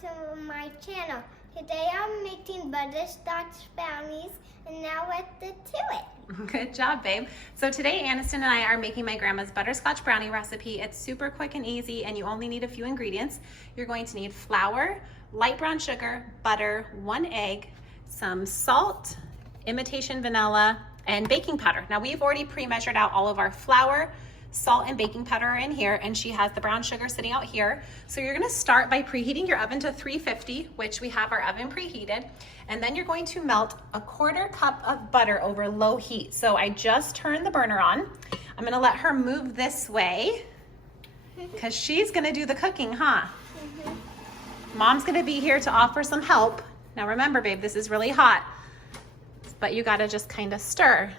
to my channel. Today I'm making butterscotch brownies, and now let's get to it. Good job, babe. So today Annistyn and I are making my grandma's butterscotch brownie recipe. It's super quick and easy, and you only need a few ingredients. You're going to need flour, light brown sugar, butter, 1 egg, some salt, imitation vanilla, and baking powder. Now we've already pre-measured out all of our flour, salt, and baking powder are in here, and she has the brown sugar sitting out here. So you're gonna start by preheating your oven to 350, which we have our oven preheated, and then you're going to melt a 1/4 cup of butter over low heat. So I just turned the burner on. I'm gonna let her move this way because she's gonna do the cooking, huh? Mom's gonna be here to offer some help. Now remember, babe, this is really hot, but you gotta just kind of stir.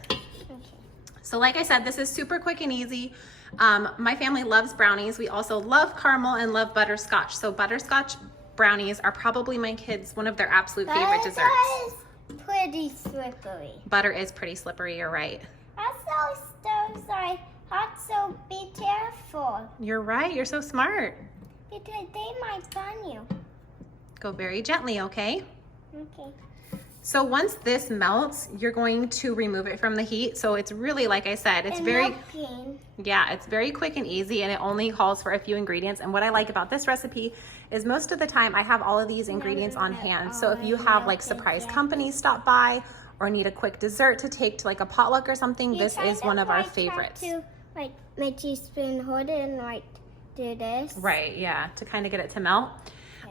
So like I said, this is super quick and easy. My family loves brownies. We also love caramel and love butterscotch. So butterscotch brownies are probably my kids' one of their absolute favorite desserts. Butter is pretty slippery. Butter is pretty slippery, you're right. Also, stoves are hot, so be careful. You're right, you're so smart. Because they might burn you. Go very gently, okay? Okay. So once this melts, you're going to remove it from the heat. So it's really, like I said, it's it's very quick and easy, and it only calls for a few ingredients. And what I like about this recipe is most of the time I have all of these ingredients on hand. So if you have like surprise companies stop by or need a quick dessert to take to like a potluck or something, this is one of our favorites. To like my teaspoon hold it and like do this. Right, yeah, to kind of get it to melt.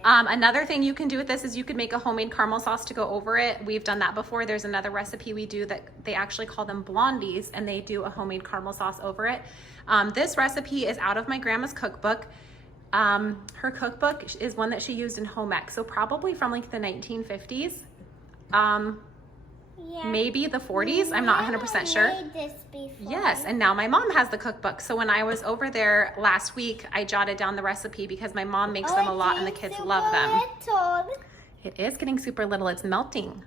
Another thing you can do with this is you could make a homemade caramel sauce to go over it. We've done that before. There's another recipe we do that they actually call them blondies, and they do a homemade caramel sauce over it. This recipe is out of my grandma's cookbook. Her cookbook is one that she used in home ec, so probably from like the 1950s. Maybe the 40s. I'm not 100% sure. Yes, and now my mom has the cookbook. So when I was over there last week, I jotted down the recipe because my mom makes them a lot and the kids love them. It is getting super little. It's melting.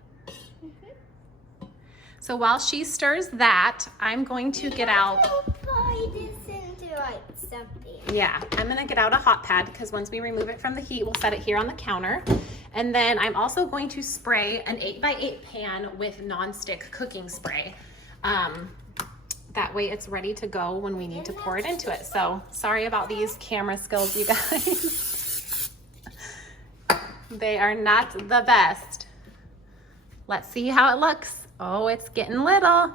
So while she stirs that, I'm going to get out. Yeah, I'm gonna get out a hot pad because once we remove it from the heat, we'll set it here on the counter. And then I'm also going to spray an 8x8 pan with non-stick cooking spray. That way it's ready to go when we need to pour it into it. So sorry about these camera skills, you guys. They are not the best. Let's see how it looks. Oh, it's getting little.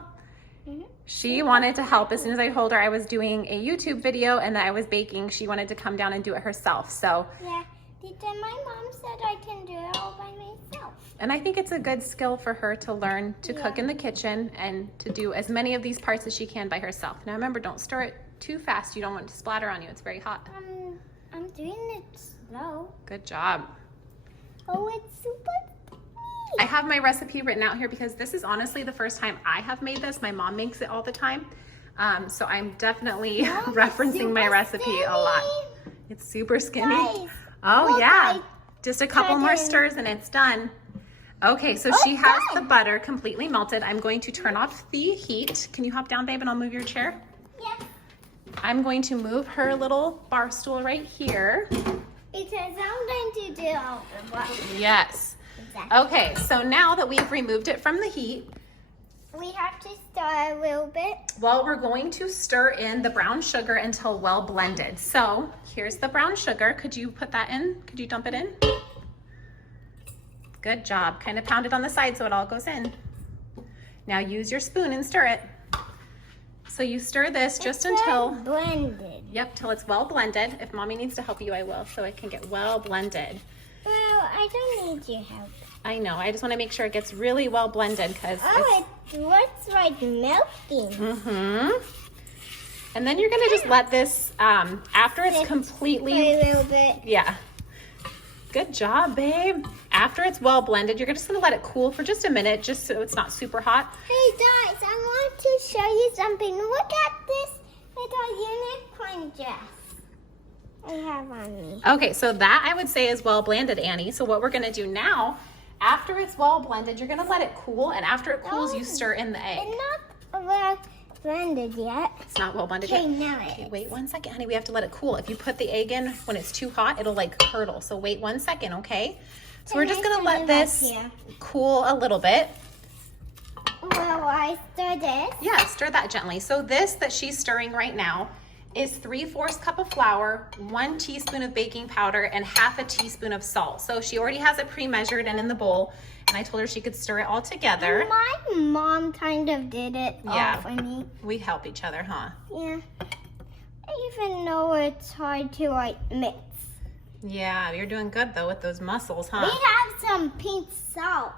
She wanted to help. As soon as I told her I was doing a YouTube video and that I was baking, she wanted to come down and do it herself. So yeah, my mom said I can do it all by myself. And I think it's a good skill for her to learn to cook in the kitchen and to do as many of these parts as she can by herself. Now remember, don't stir it too fast. You don't want it to splatter on you. It's very hot. I'm doing it slow. Good job. Oh, it's super. I have my recipe written out here because this is honestly the first time I have made this. My mom makes it all the time. So I'm definitely referencing my recipe a lot. It's super skinny. Guys, oh yeah. Just a couple more stirs and it's done. Okay, so she has the butter completely melted. I'm going to turn off the heat. Can you hop down, babe, and I'll move your chair? Yes. I'm going to move her little bar stool right here. Because I'm going to do all the work. Yes. Okay, so now that we've removed it from the heat, we have to stir a little bit. Well, we're going to stir in the brown sugar until well blended. So here's the brown sugar. Could you put that in? Could you dump it in? Good job. Kind of pound it on the side so it all goes in. Now use your spoon and stir it. So you stir this just until blended. Yep, till it's well blended. If mommy needs to help you, I will, so it can get well blended. Well, I don't need your help. I know. I just want to make sure it gets really well blended because it looks like melting. And then you're gonna just let this after it's completely a little bit. Yeah. Good job, babe. After it's well blended, you're just gonna let it cool for just a minute, just so it's not super hot. Hey guys, I want to show you something. Look at this little unicorn dress I have on me. Okay, so that I would say is well blended, Annie. So what we're gonna do now, after it's well blended, you're gonna let it cool, and after it cools, you stir in the egg. And not, well, blended yet. It's not well blended Okay, yet. now it Okay, is. wait 1 second, honey. We have to let it cool. If you put the egg in when it's too hot, it'll like curdle. So wait 1 second, okay? So we're just gonna let this cool a little bit. Well, I stir this. Yeah, stir that gently. So this that she's stirring right now is 3/4 cup of flour, 1 teaspoon of baking powder, and 1/2 teaspoon of salt. So she already has it pre-measured and in the bowl, and I told her she could stir it all together. My mom kind of did it all for me. We help each other, huh? Yeah. I even know it's hard to like mix. Yeah, you're doing good though with those muscles, huh? We have some pink salt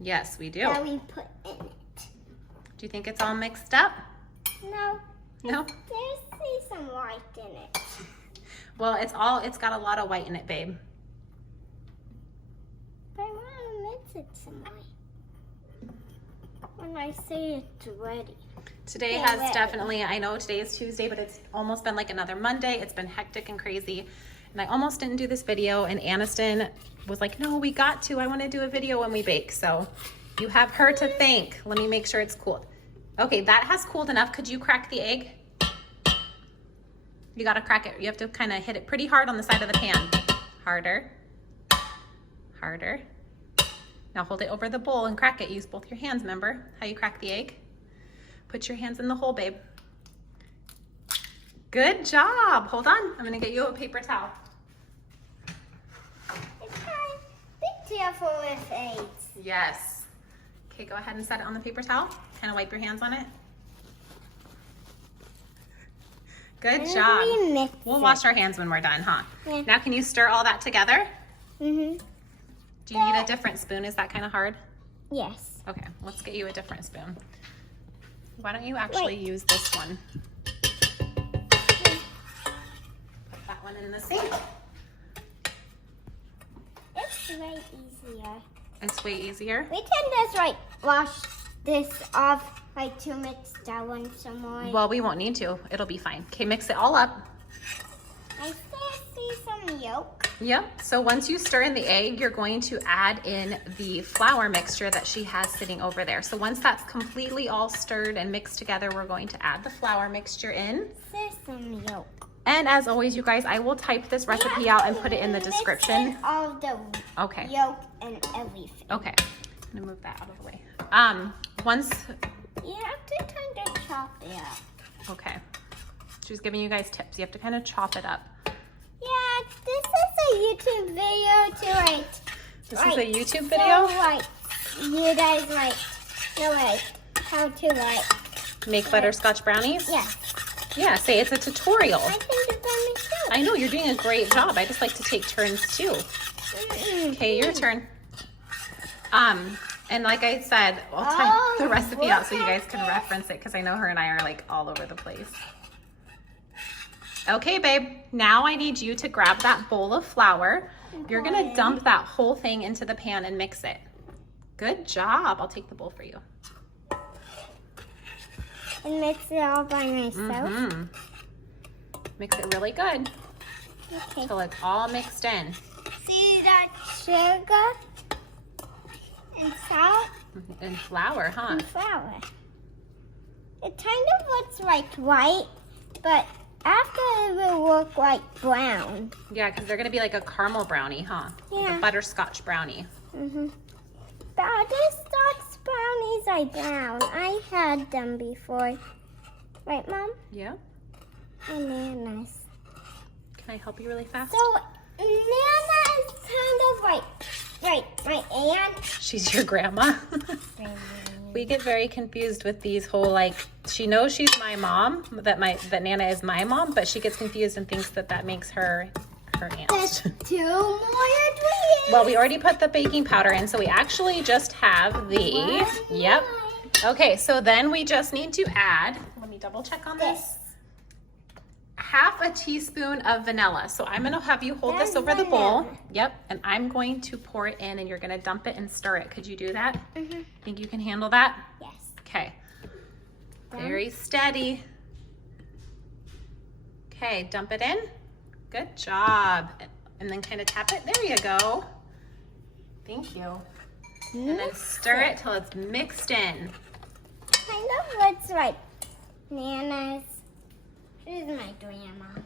Yes, we do. that we put in it. Do you think it's all mixed up? No. No? There's some white in it. Well, it's got a lot of white in it, babe. But I want to mix it some more. When I say it's ready. Today Yeah, has ready. definitely, I know today is Tuesday, but it's almost been like another Monday. It's been hectic and crazy. And I almost didn't do this video, and Annistyn was like, no, we got to. I want to do a video when we bake. So you have her to thank. Let me make sure it's cooled. Okay, that has cooled enough. Could you crack the egg? You got to crack it. You have to kind of hit it pretty hard on the side of the pan. Harder. Harder. Now hold it over the bowl and crack it. Use both your hands, remember how you crack the egg? Put your hands in the hole, babe. Good job. Hold on. I'm going to get you a paper towel. Be careful with eggs. Yes. Okay, go ahead and set it on the paper towel. Kind of wipe your hands on it. Good job. We'll wash our hands when we're done, huh? Yeah. Now can you stir all that together? Mm-hmm. Do you need a different spoon? Is that kind of hard? Yes. Okay, let's get you a different spoon. Why don't you actually use this one? Put that one in the sink. It's way easier. It's way easier. We can just like wash this off like to mix that one some more. Well, we won't need to. It'll be fine. Okay, mix it all up. I still see some yolk. Yep. So once you stir in the egg, you're going to add in the flour mixture that she has sitting over there. So once that's completely all stirred and mixed together, we're going to add the flour mixture in. There's some yolk. And as always, you guys, I will type this recipe out and put it in the description. Mix in all the Okay. yolk and everything. Okay. I'm gonna move that out of the way. Once. You have to kind of chop it up. Okay. She's giving you guys tips. You have to kind of chop it up. Yeah, this is a YouTube video to like. This is a YouTube video? So like, you guys like, know like how to like. Make butterscotch brownies? Yeah. Yeah, say it's a tutorial. I think it's on the show. I know, you're doing a great job. I just like to take turns too. Okay, your turn. And like I said, I'll type the recipe out so you guys can reference it because I know her and I are like all over the place. Okay, babe, now I need you to grab that bowl of flour. You're gonna dump that whole thing into the pan and mix it. Good job. I'll take the bowl for you. And mix it all by myself. Mm-hmm. Mix it really good Okay. till it's all mixed in. See that sugar and salt And flour, huh? and flour. It kind of looks like white, but after it will look like brown. Yeah, because they're gonna be like a caramel brownie, huh? Like Yeah. a butterscotch brownie. Mhm. Butterscotch brownies are brown. I had them before. Right, Mom? Yeah. Bananas. Can I help you really fast? So, Nana is kind of like my aunt. She's your grandma. We get very confused with these whole like, she knows she's my mom, that Nana is my mom, but she gets confused and thinks that makes her aunt. There's 2 more ingredients. Well, we already put the baking powder in, so we actually just have the, yep. Okay, so then we just need to add, let me double check on this, 1/2 teaspoon of vanilla. So I'm gonna have you hold this over the bowl. Yep, and I'm going to pour it in and you're gonna dump it and stir it. Could you do that? Mhm. Think you can handle that? Yes. Okay. Very steady. Okay, dump it in. Good job. And then kind of tap it. There you go. Thank you. And then stir it till it's mixed in. Kind of looks like Nana's. She's my grandma.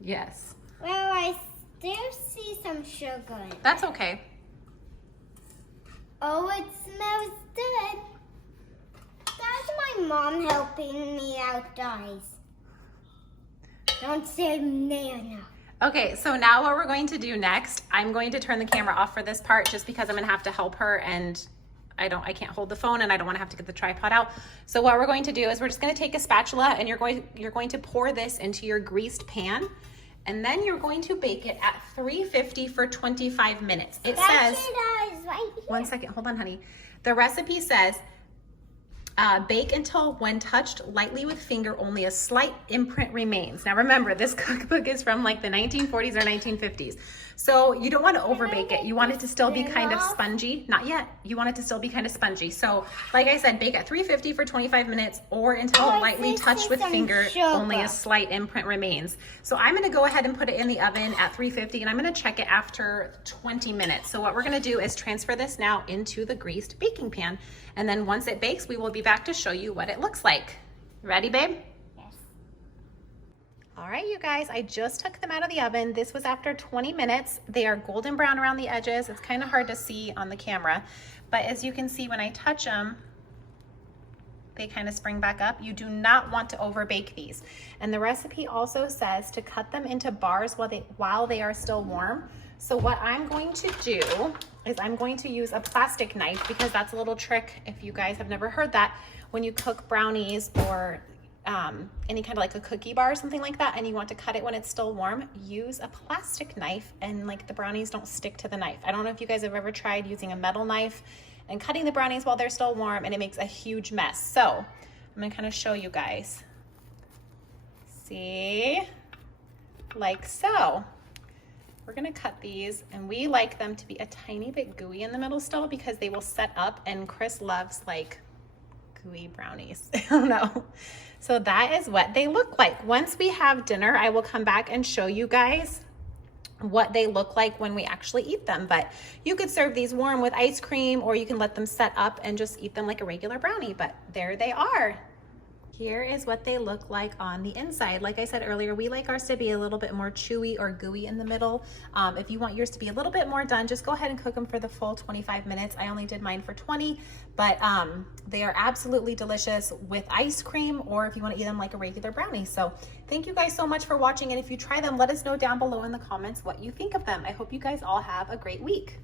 Yes. Well, I still see some sugar in it. That's okay. Oh, it smells good. That's my mom helping me out, guys. Don't say Nana. Okay, so now what we're going to do next, I'm going to turn the camera off for this part just because I'm gonna have to help her, and I can't hold the phone, and I don't want to have to get the tripod out. So what we're going to do is we're just going to take a spatula, and you're going to pour this into your greased pan, and then you're going to bake it at 350 for 25 minutes. It says, right here. 1 second, hold on, honey. The recipe says, bake until when touched lightly with finger, only a slight imprint remains. Now remember, this cookbook is from like the 1940s or 1950s. So you don't want to overbake it. You want it to still be kind of spongy. Not yet. You want it to still be kind of spongy. So like I said, bake at 350 for 25 minutes or until lightly touched with finger, only a slight imprint remains. So I'm going to go ahead and put it in the oven at 350, and I'm going to check it after 20 minutes. So what we're going to do is transfer this now into the greased baking pan. And then once it bakes, we will be back to show you what it looks like. Ready, babe? Yes. All right, you guys, I just took them out of the oven. This was after 20 minutes. They are golden brown around the edges. It's kind of hard to see on the camera, but as you can see, when I touch them, they kind of spring back up. You do not want to overbake these. And the recipe also says to cut them into bars while they are still warm. So what I'm going to do is I'm going to use a plastic knife, because that's a little trick if you guys have never heard that. When you cook brownies or any kind of like a cookie bar or something like that, and you want to cut it when it's still warm, use a plastic knife, and like the brownies don't stick to the knife. I don't know if you guys have ever tried using a metal knife and cutting the brownies while they're still warm, and it makes a huge mess. So I'm gonna kind of show you guys. See, like so. We're gonna cut these, and we like them to be a tiny bit gooey in the middle still, because they will set up, and Chris loves like gooey brownies. I don't know. So that is what they look like. Once we have dinner, I will come back and show you guys what they look like when we actually eat them. But you could serve these warm with ice cream, or you can let them set up and just eat them like a regular brownie. But there they are. Here is what they look like on the inside. Like I said earlier, we like ours to be a little bit more chewy or gooey in the middle. If you want yours to be a little bit more done, just go ahead and cook them for the full 25 minutes. I only did mine for 20, but they are absolutely delicious with ice cream, or if you want to eat them like a regular brownie. So thank you guys so much for watching, and if you try them, let us know down below in the comments what you think of them. I hope you guys all have a great week.